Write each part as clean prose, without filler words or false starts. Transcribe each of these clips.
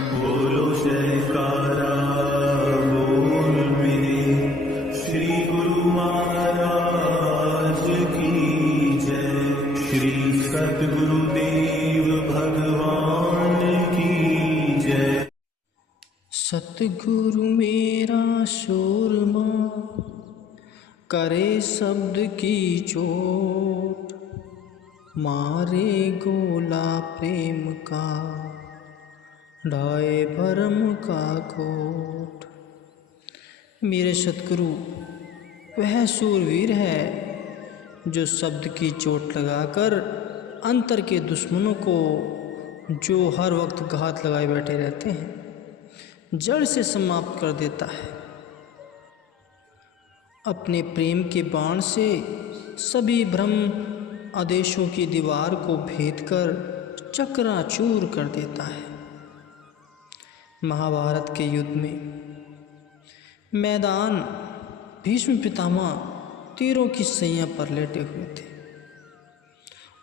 बोलो जयकारा बोल मेरे श्री गुरु महाराज की जय। श्री सतगुरुदेव भगवान की जय। सतगुरु मेरा शोरमा करे शब्द की चोट, मारे गोला प्रेम का ढाए भरम का कोट। मेरे सतगुरु वह सूरवीर है जो शब्द की चोट लगाकर अंतर के दुश्मनों को, जो हर वक्त घात लगाए बैठे रहते हैं, जड़ से समाप्त कर देता है। अपने प्रेम के बाण से सभी भ्रम आदेशों की दीवार को भेद कर चकनाचूर कर देता है। महाभारत के युद्ध में मैदान भीष्म पितामह तीरों की सैया पर लेटे हुए थे।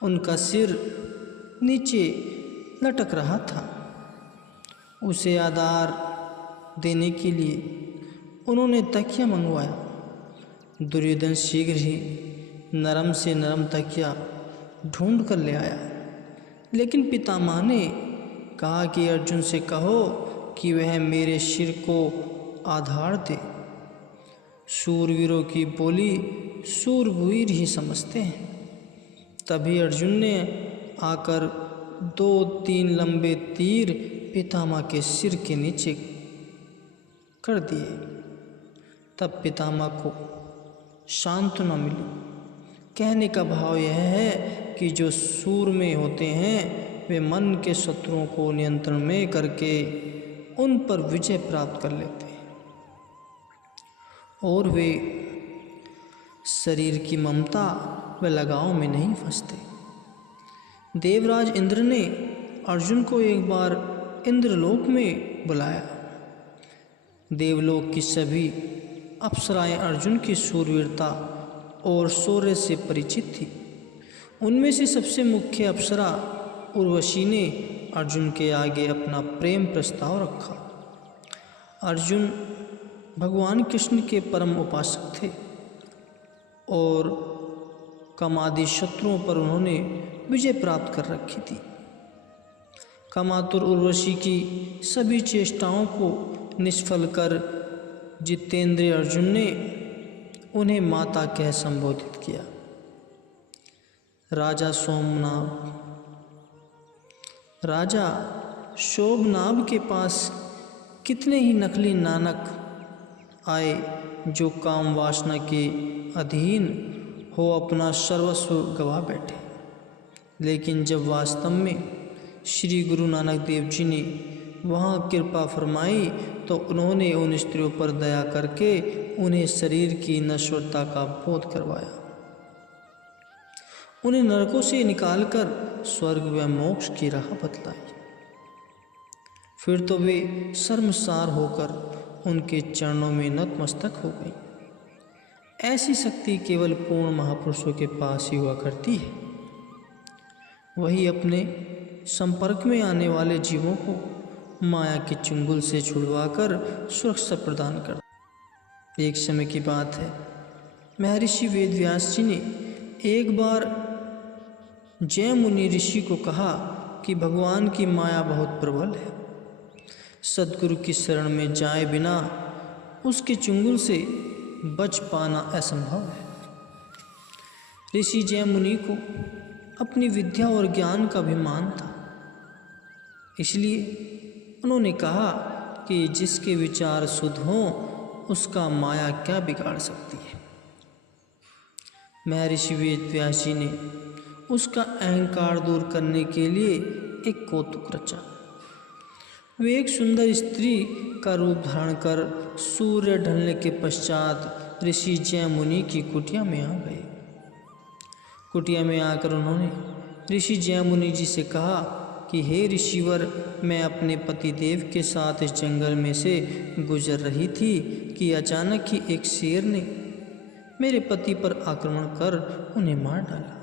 उनका सिर नीचे लटक रहा था। उसे आधार देने के लिए उन्होंने तकिया मंगवाया। दुर्योधन शीघ्र ही नरम से नरम तकिया ढूंढ कर ले आया, लेकिन पितामह ने कहा कि अर्जुन से कहो कि वह मेरे सिर को आधार दे। शूरवीरों की बोली शूरवीर ही समझते हैं। तभी अर्जुन ने आकर 2-3 लंबे तीर पितामह के सिर के नीचे कर दिए। तब पितामह को सांत्वना मिली। कहने का भाव यह है कि जो सूरमे होते हैं वे मन के शत्रुओं को नियंत्रण में करके उन पर विजय प्राप्त कर लेते हैं, और वे शरीर की ममता व लगाव में नहीं फंसते। देवराज इंद्र ने अर्जुन को एक बार इंद्रलोक में बुलाया। देवलोक की सभी अप्सराएं अर्जुन की शूरवीरता और शौर्य से परिचित थी। उनमें से सबसे मुख्य अप्सरा उर्वशी ने अर्जुन के आगे अपना प्रेम प्रस्ताव रखा। अर्जुन भगवान कृष्ण के परम उपासक थे और कामादि शत्रुओं पर उन्होंने विजय प्राप्त कर रखी थी। कामातुर उर्वशी की सभी चेष्टाओं को निष्फल कर जितेंद्रिय अर्जुन ने उन्हें माता कह संबोधित किया। राजा शोभनाभ के पास कितने ही नकली नानक आए जो काम वासना के अधीन हो अपना सर्वस्व गवा बैठे, लेकिन जब वास्तव में श्री गुरु नानक देव जी ने वहाँ कृपा फरमाई तो उन्होंने उन स्त्रियों पर दया करके उन्हें शरीर की नश्वरता का बोध करवाया। उन्हें नरकों से निकालकर स्वर्ग व मोक्ष की राह बतलाई। फिर तो वे शर्मसार होकर उनके चरणों में नतमस्तक हो गई। ऐसी शक्ति केवल पूर्ण महापुरुषों के पास ही हुआ करती है। वही अपने संपर्क में आने वाले जीवों को माया के चुंगल से छुड़वाकर सुरक्षा प्रदान कर। एक समय की बात है, महर्षि वेदव्यास जी ने एक बार जय मुनि ऋषि को कहा कि भगवान की माया बहुत प्रबल है। सद्गुरु की शरण में जाए बिना उसके चुंगल से बच पाना असंभव है। ऋषि जय मुनि को अपनी विद्या और ज्ञान का अभिमान था, इसलिए उन्होंने कहा कि जिसके विचार शुद्ध हों उसका माया क्या बिगाड़ सकती है। महर्षि वेदव्यास जी ने उसका अहंकार दूर करने के लिए एक कौतुक रचा। वे एक सुंदर स्त्री का रूप धारण कर सूर्य ढलने के पश्चात ऋषि जय मुनि की कुटिया में आ गए। कुटिया में आकर उन्होंने ऋषि जय मुनि जी से कहा कि हे ऋषिवर, मैं अपने पति देव के साथ इस जंगल में से गुजर रही थी कि अचानक ही एक शेर ने मेरे पति पर आक्रमण कर उन्हें मार डाला।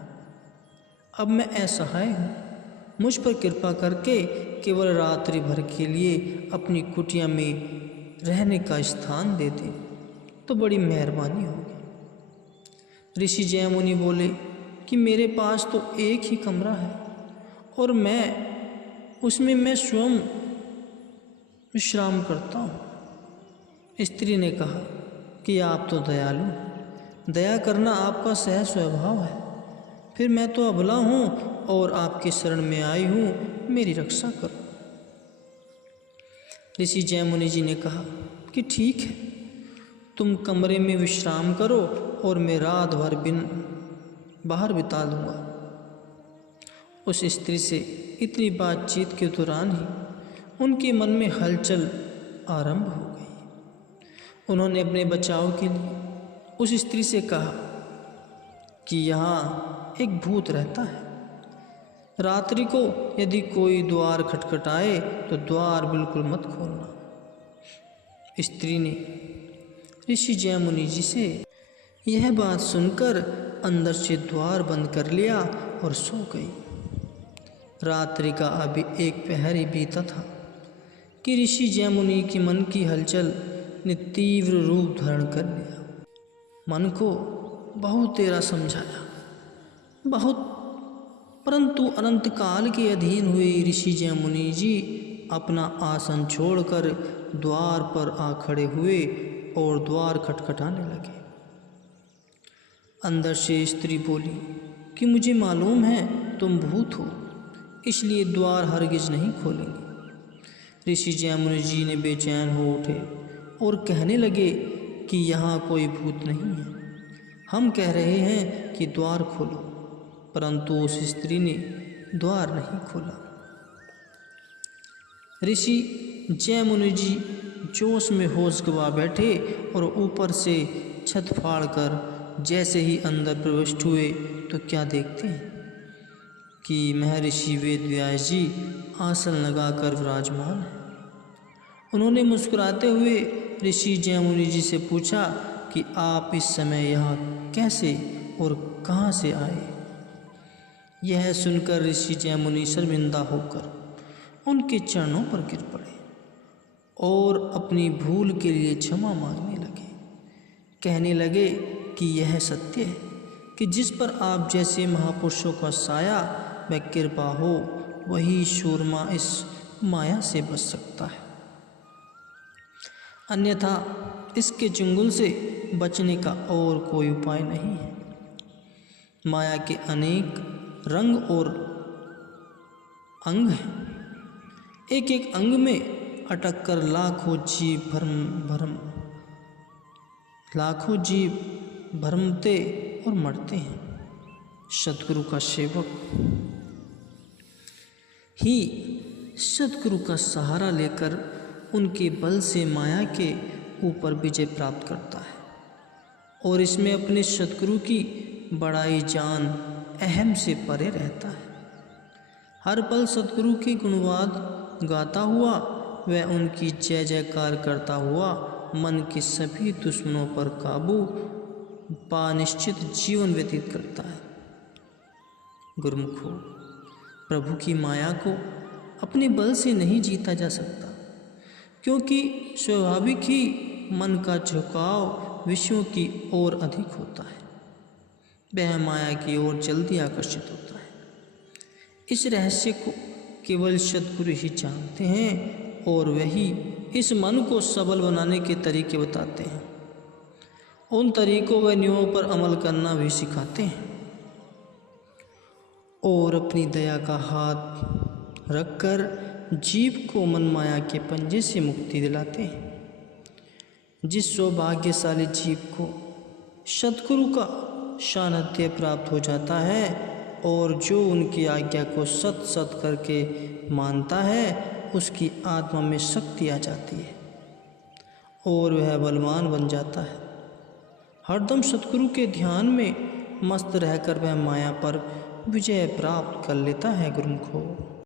अब मैं असहाय हूँ मुझ पर कृपा करके केवल रात्रि भर के लिए अपनी कुटिया में रहने का स्थान दे दें तो बड़ी मेहरबानी होगी। ऋषि जयमुनि बोले कि मेरे पास तो एक ही कमरा है और उसमें मैं स्वयं विश्राम करता हूँ। स्त्री ने कहा कि आप तो दयालु, दया करना आपका सहज स्वभाव है, फिर मैं तो अबला हूँ और आपके शरण में आई हूँ, मेरी रक्षा करो। ऋषि जयमुनि जी ने कहा कि ठीक है, तुम कमरे में विश्राम करो और मैं रात भर बाहर बिता लूँगा। उस स्त्री से इतनी बातचीत के दौरान ही उनके मन में हलचल आरंभ हो गई। उन्होंने अपने बचाव के लिए उस स्त्री से कहा कि यहाँ एक भूत रहता है, रात्रि को यदि कोई द्वार खटखटाए तो द्वार बिल्कुल मत खोलना। स्त्री ने ऋषि जयमुनि जी से यह बात सुनकर अंदर से द्वार बंद कर लिया और सो गई। रात्रि का अभी एक पहर ही बीता था कि ऋषि जयमुनि के मन की हलचल ने तीव्र रूप धारण कर लिया। मन को बहुत तेरा समझाया, बहुत, परंतु अनंत काल के अधीन हुए ऋषि जयमुनि जी अपना आसन छोड़कर द्वार पर आ खड़े हुए और द्वार खटखटाने लगे। अंदर से स्त्री बोली कि मुझे मालूम है तुम भूत हो, इसलिए द्वार हरगिज नहीं खोलेंगे। ऋषि जयमुनि जी ने बेचैन हो उठे और कहने लगे कि यहाँ कोई भूत नहीं है, हम कह रहे हैं कि द्वार खोलो, परंतु उस स्त्री ने द्वार नहीं खोला। ऋषि जयमुनि जी जोश में होश गवा बैठे और ऊपर से छत फाड़कर जैसे ही अंदर प्रविष्ट हुए तो क्या देखते हैं कि महर्षि वेदव्यास जी आसन लगाकर विराजमान हैं। उन्होंने मुस्कुराते हुए ऋषि जयमुनि जी से पूछा कि आप इस समय यहाँ कैसे और कहाँ से आए। यह सुनकर ऋषि जयमुनि शर्मिंदा होकर उनके चरणों पर गिर पड़े और अपनी भूल के लिए क्षमा मांगने लगे। कहने लगे कि यह सत्य है कि जिस पर आप जैसे महापुरुषों का साया व कृपा हो वही शूरमा इस माया से बच सकता है, अन्यथा इसके चंगुल से बचने का और कोई उपाय नहीं है। माया के अनेक रंग और अंग हैं, एक एक अंग में अटक कर लाखों जीव भ्रमते और मरते हैं। सतगुरु का सेवक ही सतगुरु का सहारा लेकर उनके बल से माया के ऊपर विजय प्राप्त करता है और इसमें अपने सतगुरु की बड़ाई जान अहम से परे रहता है। हर पल सतगुरु के गुणवाद गाता हुआ वह उनकी जय जयकार करता हुआ मन के सभी दुश्मनों पर काबू पा निश्चित जीवन व्यतीत करता है। गुरुमुखो, प्रभु की माया को अपने बल से नहीं जीता जा सकता, क्योंकि स्वाभाविक ही मन का झुकाव विषयों की ओर अधिक होता है, वह माया की ओर जल्दी आकर्षित होता है। इस रहस्य को केवल सद्गुरु ही जानते हैं और वही इस मन को सबल बनाने के तरीके बताते हैं। उन तरीकों व नियमों पर अमल करना भी सिखाते हैं और अपनी दया का हाथ रखकर जीव को मन माया के पंजे से मुक्ति दिलाते हैं। जिस सौभाग्यशाली जीव को सद्गुरु का सानिध्य प्राप्त हो जाता है और जो उनकी आज्ञा को सत सत करके मानता है, उसकी आत्मा में शक्ति आ जाती है और वह बलवान बन जाता है। हरदम सतगुरु के ध्यान में मस्त रहकर वह माया पर विजय प्राप्त कर लेता है। गुरुमुखो।